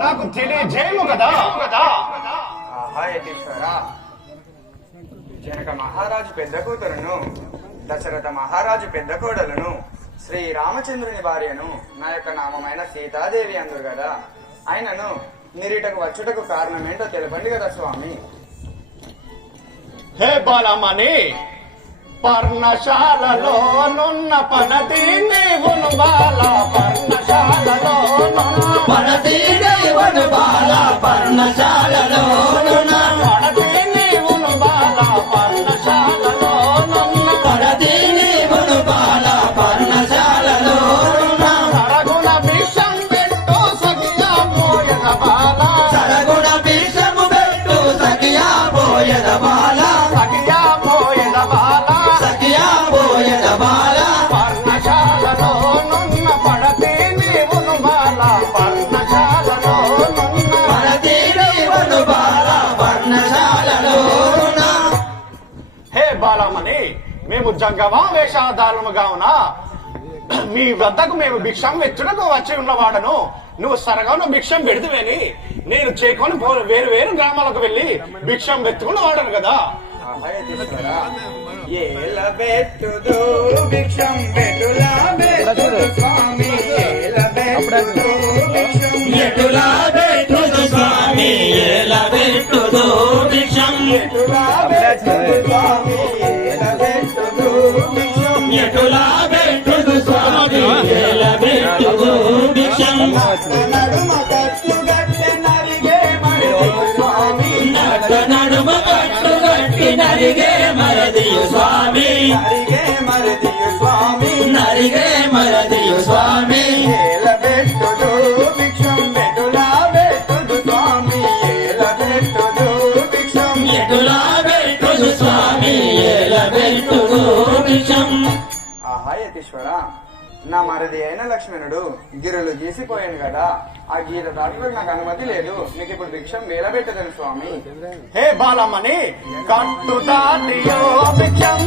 నాకు తెలియజేయము కదా? కదా ఆహా యతీశ్వర జనక మహారాజు పెద్ద కూతురును దశరథ మహారాజు పెద్ద కోడలను శ్రీ రామచంద్రుని భార్యను నా యొక్క నామమైన సీతాదేవి అందరు కదా. ఆయనను నిరిటకు వచ్చుటకు కారణమేంటో తెలపండి కదా స్వామి. హే బాలమణి పర్ణశాలలో నున్న పనతి నీవును బాల పర్ణశాలలో मचाला బాలమణి మేము జంగమా వేషాధారముగా ఉన్నా మీ వద్దకు మేము భిక్షం వెచ్చుటకు వచ్చి ఉన్నవాడను నువ్వు సరగాను భిక్షం పెడితేవేని. నేను చేకొని వేరు వేరు గ్రామాలకు వెళ్ళి భిక్షం వెతుకున్న వాడను కదా. భిక్షం ఎటులా పెట్టుదు స్వామి ఏల పెట్టుదు భిక్షం నడుమ కట్టు కట్టు నరిగే మరదియు స్వామి. నరిగే మరిదియు స్వామి. ఎటులా పెట్టుదు స్వామి ఏల పెట్టుదు భిక్షం. యతీశ్వర నా మరిది అయిన లక్ష్మణుడు గిరులు గీసిపోయాను కదా. ఆ గీత దాటులకు నాకు అనుమతి లేదు. నీకు ఇప్పుడు భిక్షం వేలబెట్టదని స్వామి. హే బాలమణి కట్టు దాటియో భిక్షం